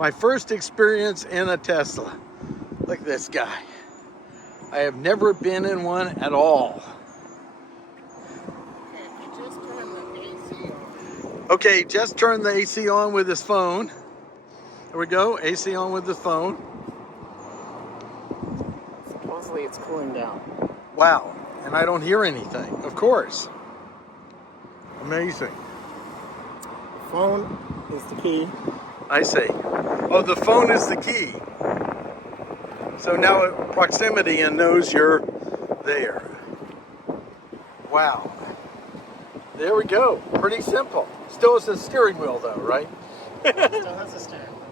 My first experience in a Tesla. Look at this guy. I have never been in one at all. Okay, just turn the AC on with his phone. There we go, AC on with his phone. Supposedly it's cooling down. Wow, and I don't hear anything, of course. Amazing. Phone is the key. I see. Oh, the phone is the key. So now proximity and knows you're there. Wow. There we go. Pretty simple. Still has a steering wheel though, right? Still has a steering wheel.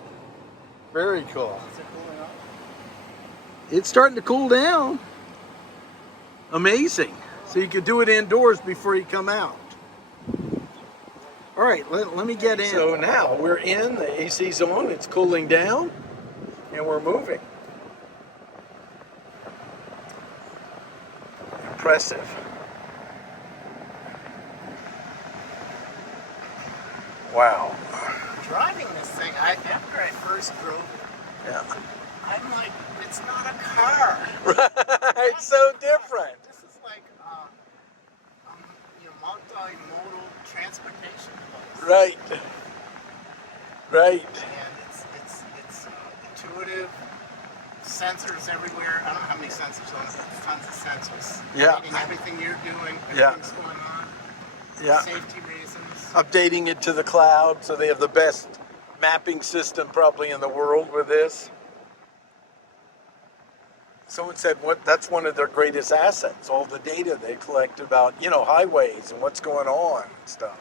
Very cool. Is it cooling off? It's starting to cool down. Amazing. So you could do it indoors before you come out. All right, let me get in. So now we're in, the AC's on, it's cooling down, and we're moving. Impressive. Wow. Driving this thing, after I first drove it, Yeah. I'm like, it's not a car. Right, it's so different. This is like multimodal transportation device. Right. Right. And it's intuitive. Sensors everywhere. I don't know how many sensors on it. It's tons of sensors. Yeah. Reading everything you're doing, Yeah. everything's going on. Yeah. Safety reasons. Updating it to the cloud, so they have the best mapping system probably in the world with this. Someone said that's one of their greatest assets, all the data they collect about, highways and what's going on and stuff.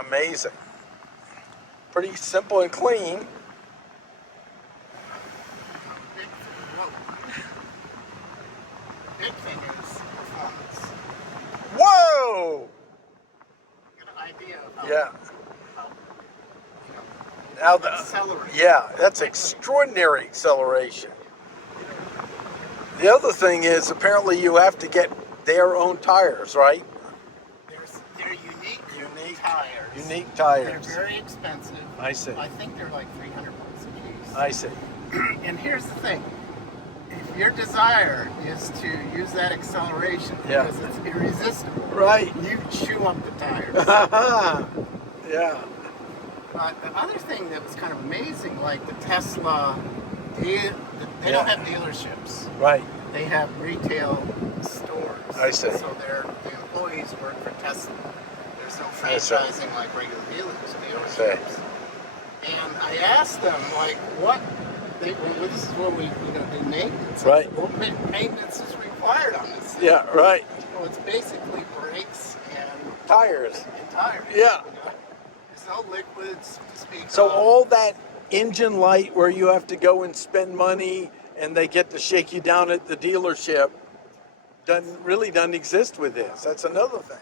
Amazing. Pretty simple and clean. Big thing is performance. Whoa! Get an idea of how, Yeah. how Now accelerate. yeah, that's extraordinary acceleration. The other thing is apparently you have to get their own tires, right? They're unique tires. Unique tires. They're very expensive. I see. I think they're like $300 a piece. I see. And here's the thing. If your desire is to use that acceleration Yeah. because it's irresistible, Right. you chew up the tires. Yeah. The other thing that was kind of amazing, like the Tesla, they don't have dealerships. Right. They have retail stores. I see. So the employees work for Tesla. There's no I see. franchising like regular dealers, see. dealerships. And I asked them, like, this is where we do maintenance. Right. What maintenance is required on this thing? Yeah, right. Well, it's basically brakes and Tires. tires. Yeah. There's no liquids to speak So of. all that engine light where you have to go and spend money and they get to shake you down at the dealership doesn't exist with this. That's another thing.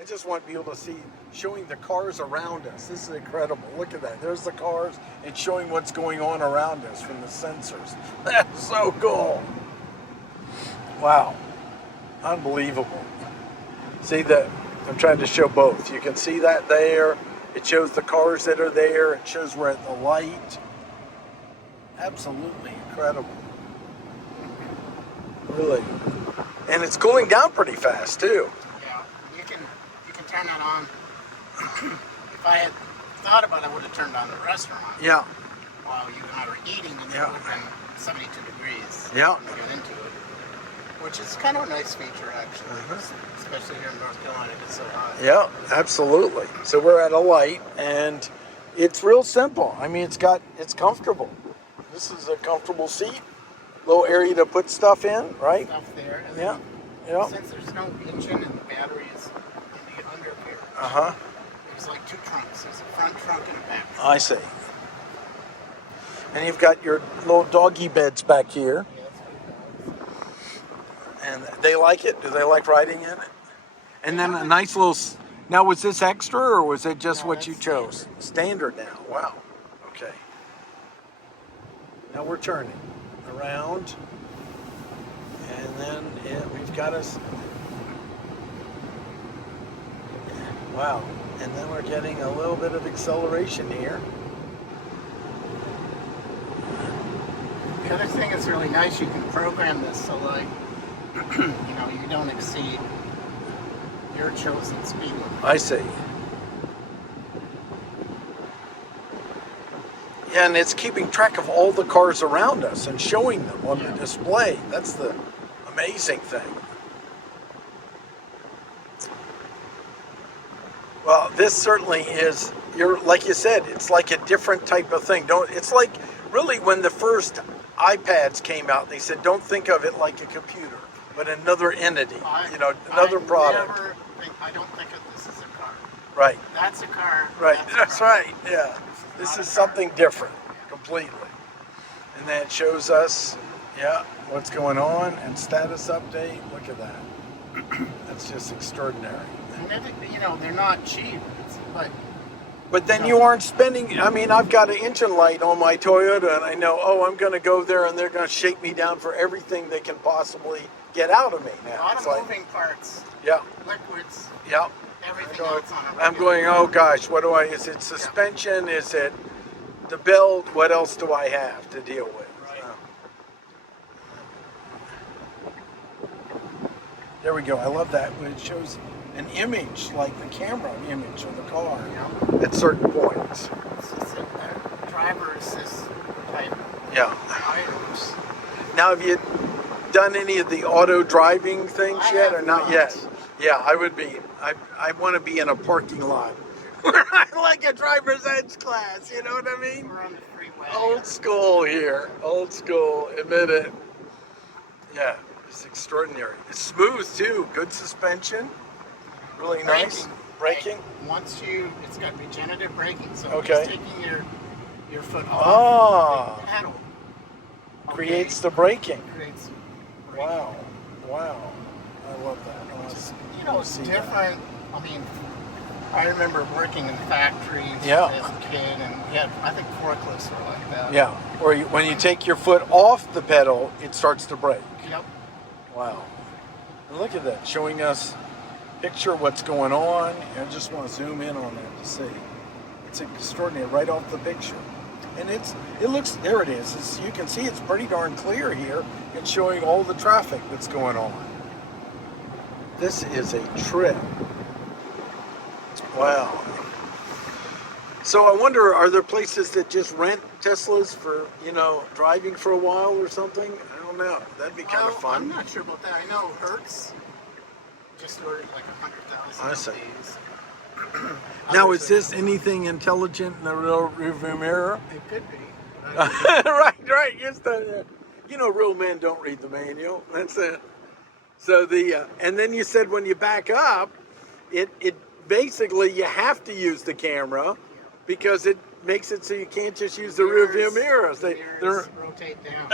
I just want people to see showing the cars around us. This is incredible. Look at that. There's the cars and showing what's going on around us from the sensors. That's so cool. Wow. Unbelievable. See that? I'm trying to show both. You can see that there. It shows the cars that are there. It shows we're at the light. Absolutely incredible. Really. And it's cooling down pretty fast too. Yeah, you can turn that on. If I had thought about it, I would have turned on the restaurant. Yeah. While you and I were eating, and it Yeah. would have been 72 degrees. Yeah. To get into it, which is kind of a nice feature actually, especially here in North Carolina. It's so hot. Yeah, absolutely. So we're at a light and it's real simple. I mean, it's comfortable. This is a comfortable seat. Little area to put stuff in, right? Stuff there. And Yeah. then, Yeah. since there's no engine and the battery is in the undercarriage, Uh-huh. there's like two trunks. There's a front trunk and a back trunk. I see. And you've got your little doggy beds back here. Yeah, that's what it does. And they like it? Do they like riding in it? And then a nice little... Now, was this extra or was it just No, what you that's chose? Standard now. Wow. Okay. Now we're turning around. And then we've got us... Wow. And then we're getting a little bit of acceleration here. what's really nice, you can program this so like, you don't exceed your chosen speed limit. I see. Yeah, and it's keeping track of all the cars around us and showing them on the display. That's the amazing thing. Well, this certainly is, like you said, it's like a different type of thing. It's like really when the first iPads came out, they said don't think of it like a computer, but another entity, another product. I don't think of this as a car. Right. That's a car. Right. That's right. Yeah. This is something different, completely. And then it shows us, what's going on and status update. Look at that. That's just extraordinary. And they're not cheap, But then you aren't spending, I've got an engine light on my Toyota and I know, I'm going to go there and they're going to shake me down for everything they can possibly get out of me now. A lot of moving parts. Yeah. Liquids. Yeah. Everything else on a regular I'm going, oh gosh, is it suspension? Yeah. Is it the belt? What else do I have to deal with? Right. There we go. I love that when it shows an image, like the camera image of the car at certain points. It's just a driver assist type items. Now, have you done any of the auto driving things yet, or not yet? Yeah, I would be. I want to be in a parking lot where I like a driver's edge class. You know what I mean? We're on the freeway. Old school here. Old school. Admit it. Yeah, it's extraordinary. It's smooth too. Good suspension. Really nice. Braking. It's got regenerative braking, so okay. Just taking your foot off the pedal. Creates the braking. Creates braking. Wow. I love that. It's different. I remember working in factories as a kid, and we had, I think, forklifts were like that. Yeah, or when you take your foot off the pedal, it starts to brake. Yep. Wow. And look at that, showing us picture what's going on. I just want to zoom in on that to see. It's extraordinary right off the picture. And it looks, there it is. You can see it's pretty darn clear here. It's showing all the traffic that's going on. This is a trip. Wow. So I wonder, are there places that just rent Teslas for, driving for a while or something? I don't know. That'd be kind of fun. I'm not sure about that. I know Hertz just ordered like 100,000 I see. of these. Now, is this anything intelligent in the rear view mirror? It could be. right. Real men don't read the manual. That's it. So and then you said when you back up, it basically you have to use the camera because it makes it so you can't just use the rear view mirrors. They rotate down.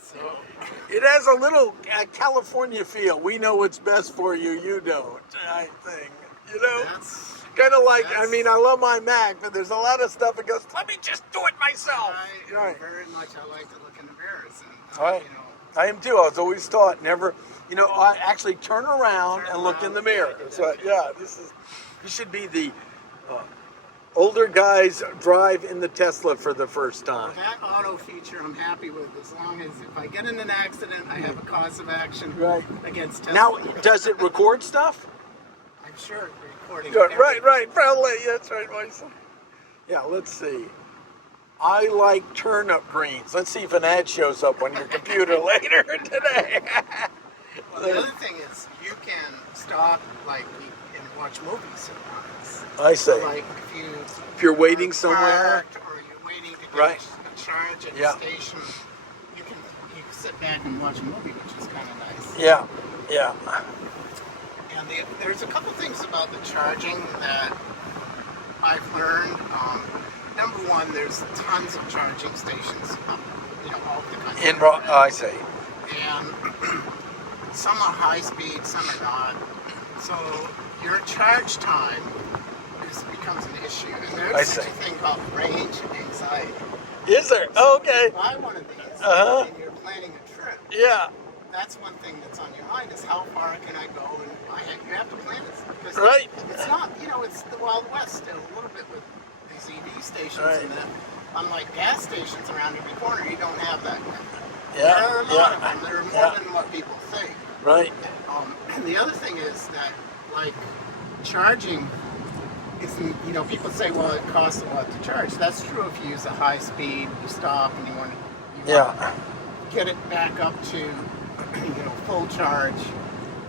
So it has a little California feel. We know what's best for you. You don't. I think. Kind of like, I love my Mac, but there's a lot of stuff that goes, let me just do it myself. Very much I like to look in the mirrors. And, I am too. I was always taught never, I actually turn around and look in the mirror. So, this should be the older guys drive in the Tesla for the first time. That auto feature I'm happy with, as long as if I get in an accident, I have a cause of action against Tesla. Now, does it record stuff? I'm sure recording. Right, probably. That's right, Mason. Yeah, let's see. I like turnip greens. Let's see if an ad shows up on your computer later today. Well, the other thing is you can stop and watch movies sometimes. I see. So, if you're waiting somewhere, or you're waiting to get a charge at the station, you can sit back and watch a movie, which is kind of nice. Yeah. And there's a couple things about the charging that I've learned. Number one, there's tons of charging stations, all over the country. I see. And some are high speed, some are not. So your charge time becomes an issue. And there's such a thing called range anxiety. Is there? Oh, okay. Buy one of these, and you're planning a trip. Yeah. That's one thing that's on your mind is how far can I go, and you have to plan it. Because it's not, it's the Wild West still a little bit with these EV stations and that. unlike gas stations around every corner, you don't have that. Yeah, There are a lot of yeah, them. There are more yeah. than what people think. Right. And the other thing is that, like, charging isn't, you know, people say, well, it costs a lot to charge. That's true if you use a high speed, you stop, and you want Yeah. to get it back up to, full charge,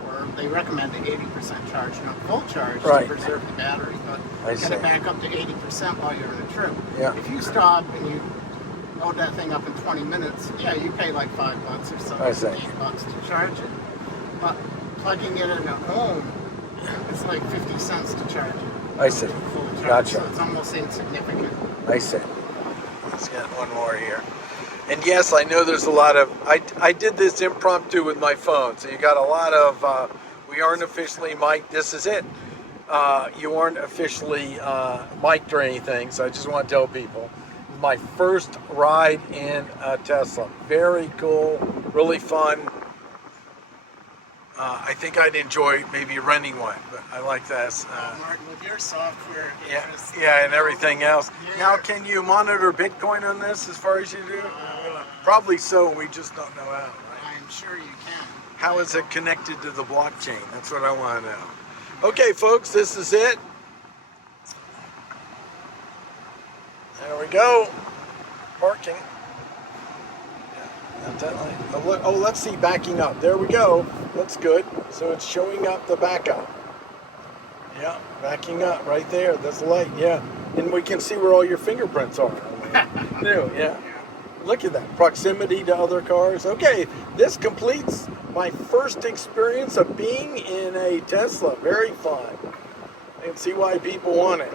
or they recommend the 80% charge, not full charge, Right. to preserve the battery, but I get see. it back up to 80% while you're in a trip. Yeah. If you stop and you load that thing up in 20 minutes, yeah, you pay like $5 or something, I see. $8 to charge it. But plugging it in at home, it's like 50 cents to charge it. I see. Full charge, Gotcha. so it's almost insignificant. I see. Let's get one more here. And yes, I know there's a lot of, I did this impromptu with my phone, so you got a lot of, we aren't officially mic'd, this is it. You aren't officially mic'd or anything, so I just want to tell people, my first ride in a Tesla. Very cool, really fun. I think I'd enjoy maybe renting one, but I like this. Martin, with your software interests, Yeah, and everything else. Yeah. Now, can you monitor Bitcoin on this as far as you do? Probably so, we just don't know how. Right? I'm sure you can. How is it connected to the blockchain? That's what I want to know. Okay, folks, this is it. There we go. Parking. Oh, let's see, backing up. There we go. That's good. So it's showing up the backup. Yeah, backing up right there. That's the light. Yeah, and we can see where all your fingerprints are. New, yeah. Look at that proximity to other cars. Okay, this completes my first experience of being in a Tesla. Very fun. I can see why people want it.